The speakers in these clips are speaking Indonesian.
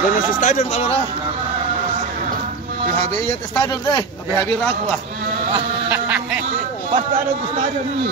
Dengan si stadion Pak Lurah. PHB ya stadion deh, PHB raku ah. Pasti ada di stadion ini.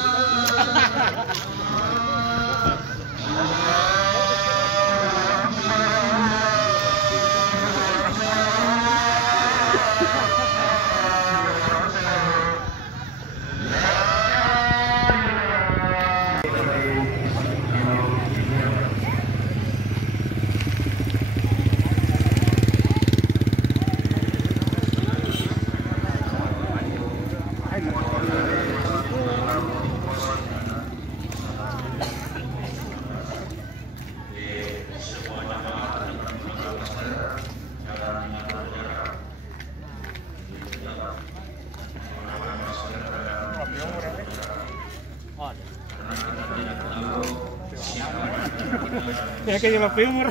Ya kayak lebih umur.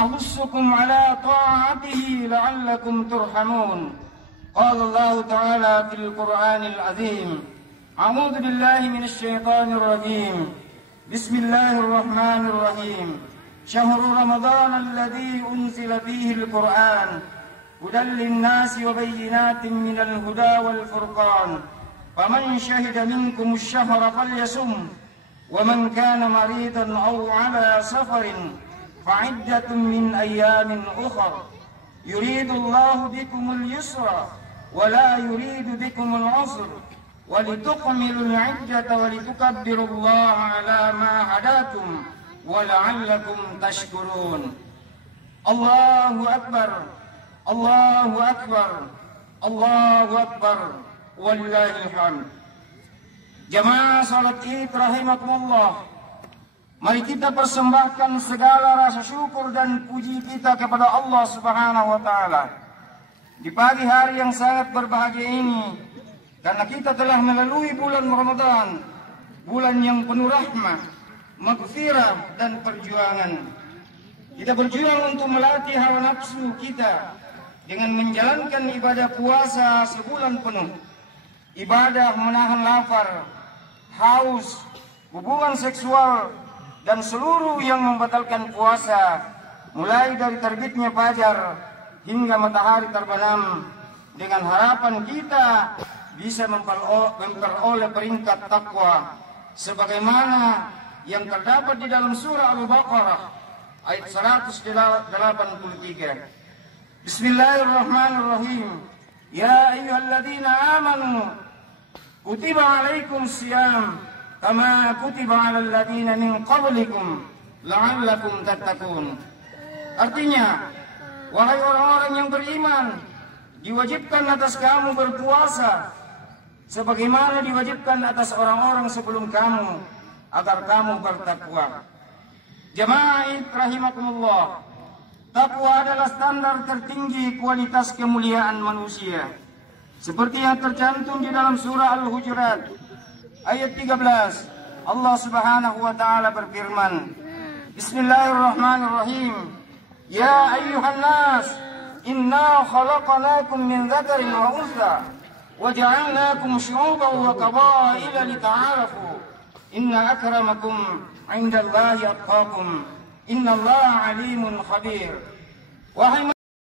أحثكم على طاعته لعلكم ترحمون. قال الله تعالى في القرآن العظيم: أعوذ بالله من الشيطان الرجيم. بسم الله الرحمن الرحيم. شهر رمضان الذي أنزل فيه القرآن هدى للناس وبينات من الهدى والفرقان فمن شهد منكم الشهر فليصم ومن كان مريضا أو على سفر فعدة من أيام أخر يريد الله بكم اليسر ولا يريد بكم العسر ولتكملوا العدة ولتكبروا الله على ما هداكم ولعلكم تشكرون. الله أكبر الله أكبر الله أكبر ولله الحمد. Jamaah salat Id rahimakumullah. Mari kita persembahkan segala rasa syukur dan puji kita kepada Allah Subhanahu wa taala di pagi hari yang sangat berbahagia ini, karena kita telah melalui bulan Ramadan, bulan yang penuh rahmah, maghfirah dan perjuangan. Kita berjuang untuk melatih hawa nafsu kita dengan menjalankan ibadah puasa sebulan penuh. Ibadah menahan lapar, haus, hubungan seksual, dan seluruh yang membatalkan puasa, mulai dari terbitnya fajar hingga matahari terbenam, dengan harapan kita bisa memperoleh peringkat takwa sebagaimana yang terdapat di dalam surah Al-Baqarah ayat 183. Bismillahirrahmanirrahim. Ya ayyuhalladzina amanu kutiba alaikum siyam kama kutiba 'alal ladzina min qablikum la'allakum tattaqun. Artinya, wahai orang-orang yang beriman, diwajibkan atas kamu berpuasa sebagaimana diwajibkan atas orang-orang sebelum kamu agar kamu bertakwa. Jamaah rahimakumullah, takwa adalah standar tertinggi kualitas kemuliaan manusia, seperti yang tercantum di dalam surah Al-Hujurat ayat 13. Allah Subhanahu wa taala berfirman, Bismillahirrahmanirrahim. Ya ayyuhan nas, inna khalaqnakum min dzakarin wa untha wa ja'alnakum syu'uban wa qabaila lita'arafu. Inna akramakum 'indallahi atqakum. Innallaha 'alimun khabir. Wahai